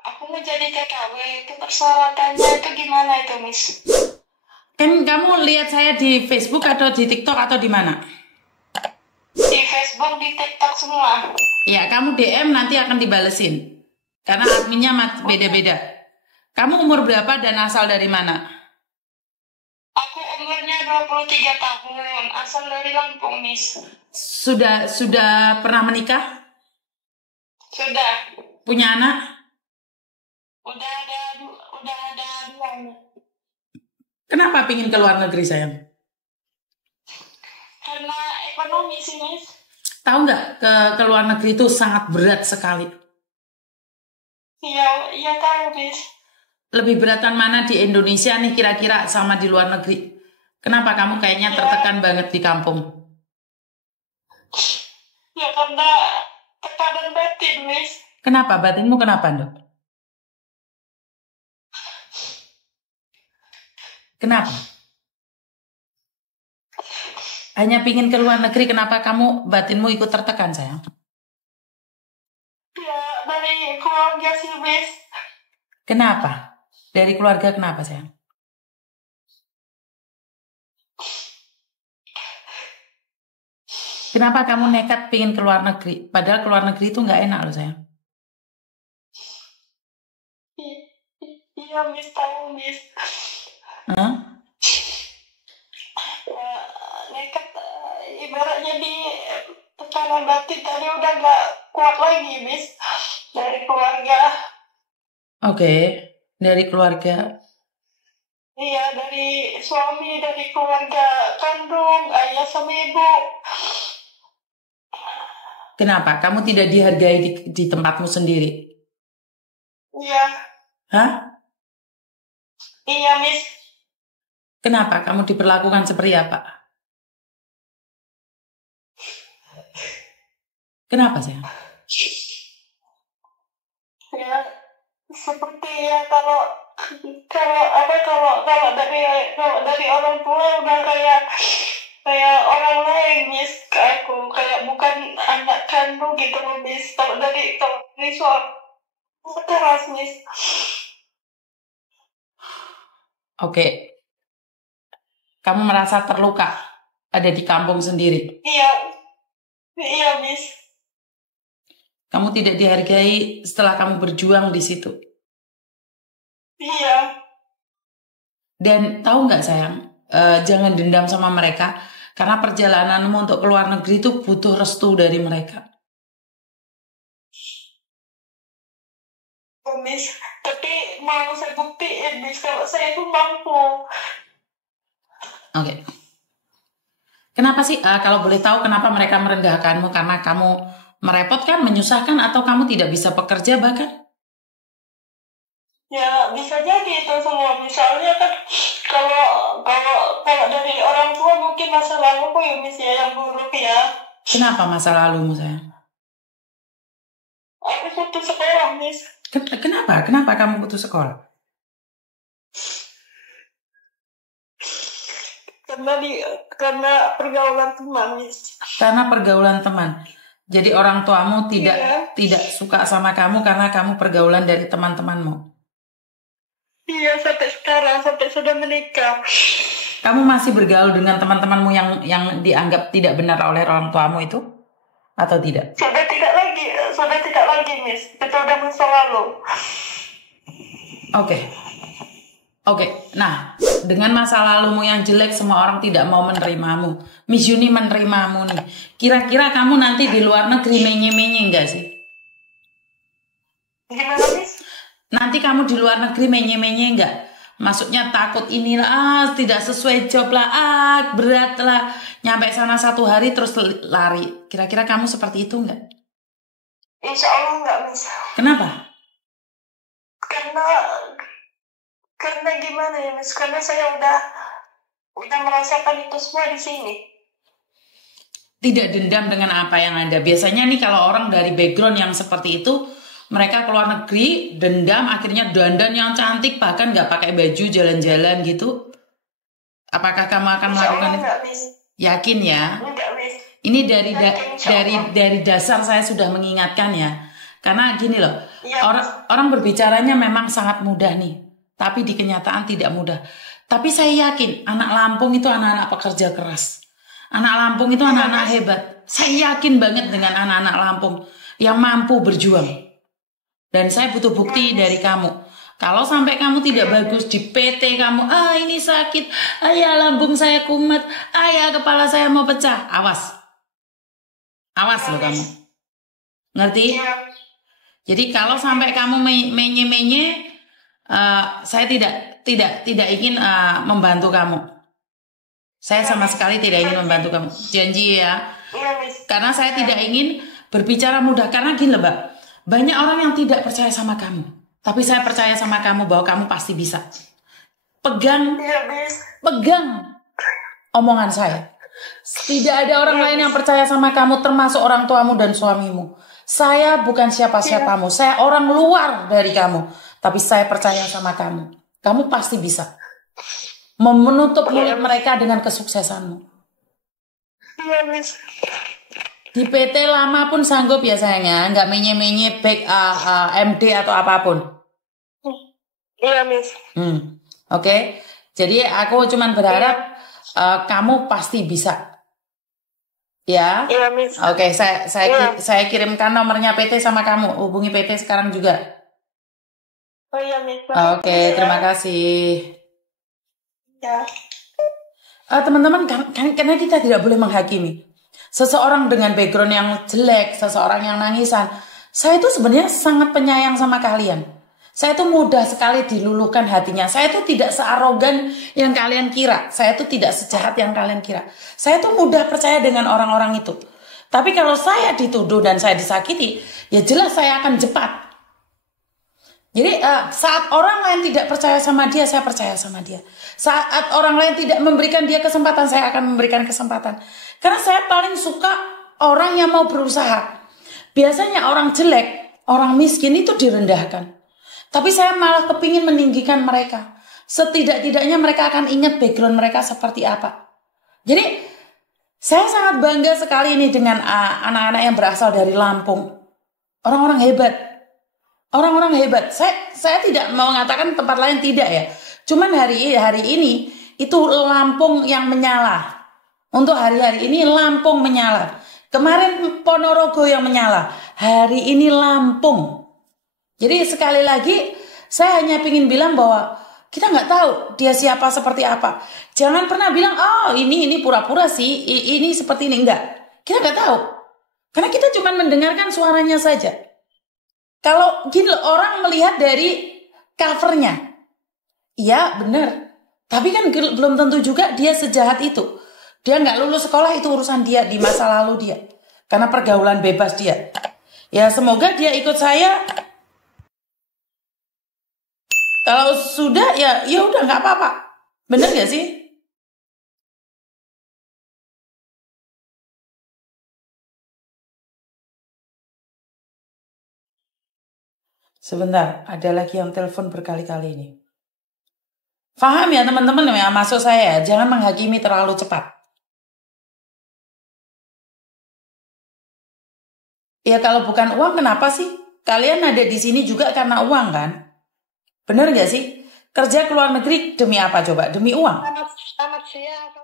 Aku mau jadi TKW, itu persyaratannya itu gimana itu, Miss? Kan kamu lihat saya di Facebook atau di TikTok atau di mana? Di Facebook, di TikTok semua. Ya, kamu DM nanti akan dibalesin. Karena adminnya beda-beda. Kamu umur berapa dan asal dari mana? Aku umurnya 23 tahun, asal dari Lampung, Miss. Sudah pernah menikah? Sudah, Punya anak? udah ada dua. Kenapa pingin ke luar negeri, sayang? Karena ekonomi sih, Miss. Tahu nggak, ke luar negeri itu sangat berat sekali. Iya, iya tahu, Miss. Lebih beratan mana di Indonesia nih kira-kira sama di luar negeri? Kenapa kamu kayaknya tertekan banget di kampung? Ya karena tekanan batin, Miss. Kenapa? Batinmu kenapa, Dok? Kenapa? Hanya pingin ke luar negeri, kenapa kamu batinmu ikut tertekan, sayang? Ya dari keluarga sih, Miss. Kenapa? Dari keluarga kenapa, sayang? Kenapa kamu nekat pingin ke luar negeri? Padahal ke luar negeri itu nggak enak loh, sayang. Iya, Miss, tahu, Miss. Hah? Nekat, ibaratnya di tekanan batin tadi udah nggak kuat lagi, Miss. Dari keluarga. Oke, dari keluarga. Iya, dari suami, dari keluarga kandung, ayah sama ibu. Kenapa? Kamu tidak dihargai di tempatmu sendiri? Iya, Hah? iya, Miss. Kenapa? Kamu diperlakukan seperti apa? Kenapa, sayang? Ya, seperti ya kalau dari orang tua udah kayak orang lain, Miss, ke aku kayak bukan anak kandung gitu loh, Miss. Kalau dari suami keras, Miss. Oke, kamu merasa terluka ada di kampung sendiri. Iya, iya, Miss. Kamu tidak dihargai setelah kamu berjuang di situ. Iya, Dan tahu nggak, sayang, jangan dendam sama mereka karena perjalananmu untuk keluar negeri itu butuh restu dari mereka. Miss. Tapi mau saya buktiin, Miss, kalau saya itu mampu. Oke. Kenapa sih, kalau boleh tahu kenapa mereka merendahkanmu? Karena kamu merepotkan, menyusahkan, atau kamu tidak bisa bekerja bahkan? Ya bisa jadi itu semua. Misalnya kan kalau kalau dari orang tua mungkin masa lalu ya, Miss, ya, yang buruk ya. Kenapa masa lalumu, sayang? Aku putus sekolah, Miss. Kenapa? Kenapa kamu putus sekolah? Karena pergaulan teman, Miss. Karena pergaulan teman. Jadi orang tuamu Iya. tidak suka sama kamu karena kamu pergaulan dari teman-temanmu. Iya, sampai sekarang, sampai sudah menikah. Kamu masih bergaul dengan teman-temanmu yang dianggap tidak benar oleh orang tuamu itu? Atau tidak? Sudah tidak lagi, Miss. Itu udah masa lalu. Oke. Nah, dengan masa lalumu yang jelek, semua orang tidak mau menerimamu. Miss Yuni menerimamu nih. Kira-kira kamu nanti di luar negeri menye-menye enggak sih? Gimana, Miss? Nanti kamu di luar negeri menye-menye enggak? Maksudnya takut inilah, tidak sesuai job lah, berat lah. Nyampe sana 1 hari terus lari. Kira-kira kamu seperti itu enggak? Insya Allah enggak, Miss. Kenapa? Karena gimana ya, Miss? Karena saya udah merasakan itu semua di sini. Tidak dendam dengan apa yang ada. Biasanya nih kalau orang dari background yang seperti itu, mereka keluar negeri, dendam, akhirnya dandan yang cantik, bahkan nggak pakai baju jalan-jalan gitu. Apakah kamu akan melakukan itu? Enggak, Miss. Yakin ya? Enggak, Miss. Ini Yakin, insya Allah. dari dasar saya sudah mengingatkan ya. Karena gini loh, Iya, orang berbicaranya memang sangat mudah nih, tapi di kenyataan tidak mudah. Tapi saya yakin anak Lampung itu anak-anak pekerja keras. Anak Lampung itu anak-anak hebat. Saya yakin banget dengan anak-anak Lampung yang mampu berjuang. Dan saya butuh bukti dari kamu. Kalau sampai kamu tidak bagus di PT kamu, ini sakit, ya lambung saya kumat, ya kepala saya mau pecah, awas. Awas loh kamu. Ngerti? iya, Jadi kalau sampai kamu menye-menye, saya tidak ingin membantu kamu. Saya sama sekali tidak ingin membantu kamu. Janji ya. iya, Miss. Karena saya tidak ingin berbicara mudah. Karena gini loh, Mbak. Banyak orang yang tidak percaya sama kamu. Tapi saya percaya sama kamu bahwa kamu pasti bisa. Pegang Iya, Miss. omongan saya. Tidak ada orang lain yang percaya sama kamu, termasuk orang tuamu dan suamimu. Saya bukan siapa-siapamu. Saya orang luar dari kamu. Tapi saya percaya sama kamu. Kamu pasti bisa menutup mulut mereka dengan kesuksesanmu. Iya, Miss. Di PT lama pun sanggup ya sayangnya, nggak menye-menye back MD atau apapun. Iya, Miss. Oke. Jadi aku cuman berharap kamu pasti bisa. Ya. Iya, Miss. Oke, saya kirimkan nomornya PT sama kamu. Hubungi PT sekarang juga. Oh iya, Miss. Oke, terima kasih. Ya. Teman-teman, karena kita tidak boleh menghakimi. Seseorang dengan background yang jelek, seseorang yang nangisan, saya itu sebenarnya sangat penyayang sama kalian. Saya itu mudah sekali diluluhkan hatinya. Saya itu tidak searogan yang kalian kira. Saya itu tidak sejahat yang kalian kira. Saya itu mudah percaya dengan orang-orang itu. Tapi kalau saya dituduh dan saya disakiti, ya jelas saya akan jepat. Jadi saat orang lain tidak percaya sama dia, saya percaya sama dia. Saat orang lain tidak memberikan dia kesempatan, saya akan memberikan kesempatan. Karena saya paling suka orang yang mau berusaha. Biasanya orang jelek, orang miskin itu direndahkan. Tapi saya malah kepingin meninggikan mereka. Setidak-tidaknya mereka akan ingat background mereka seperti apa. Jadi saya sangat bangga sekali ini dengan anak-anak yang berasal dari Lampung. Orang-orang hebat. Orang-orang hebat. Saya tidak mau mengatakan tempat lain tidak ya. Cuman hari ini itu Lampung yang menyala. Untuk hari-hari ini Lampung menyala. Kemarin Ponorogo yang menyala. Hari ini Lampung. Jadi sekali lagi saya hanya ingin bilang bahwa kita nggak tahu dia siapa seperti apa. Jangan pernah bilang, ini pura-pura sih, ini seperti ini. Enggak. Kita nggak tahu. Karena kita cuma mendengarkan suaranya saja. Kalau gini orang melihat dari covernya. Iya benar. Tapi kan belum tentu juga dia sejahat itu. Dia nggak lulus sekolah, itu urusan dia di masa lalu dia. Karena pergaulan bebas dia. Ya semoga dia ikut saya. Kalau sudah ya udah nggak apa-apa. Bener nggak sih? Sebentar, ada lagi yang telepon berkali-kali ini. Paham ya teman-teman ya, maksud saya jangan menghakimi terlalu cepat. Ya kalau bukan uang kenapa sih? Kalian ada di sini juga karena uang kan? Bener nggak sih? Kerja ke luar negeri demi apa coba? Demi uang. Selamat siang.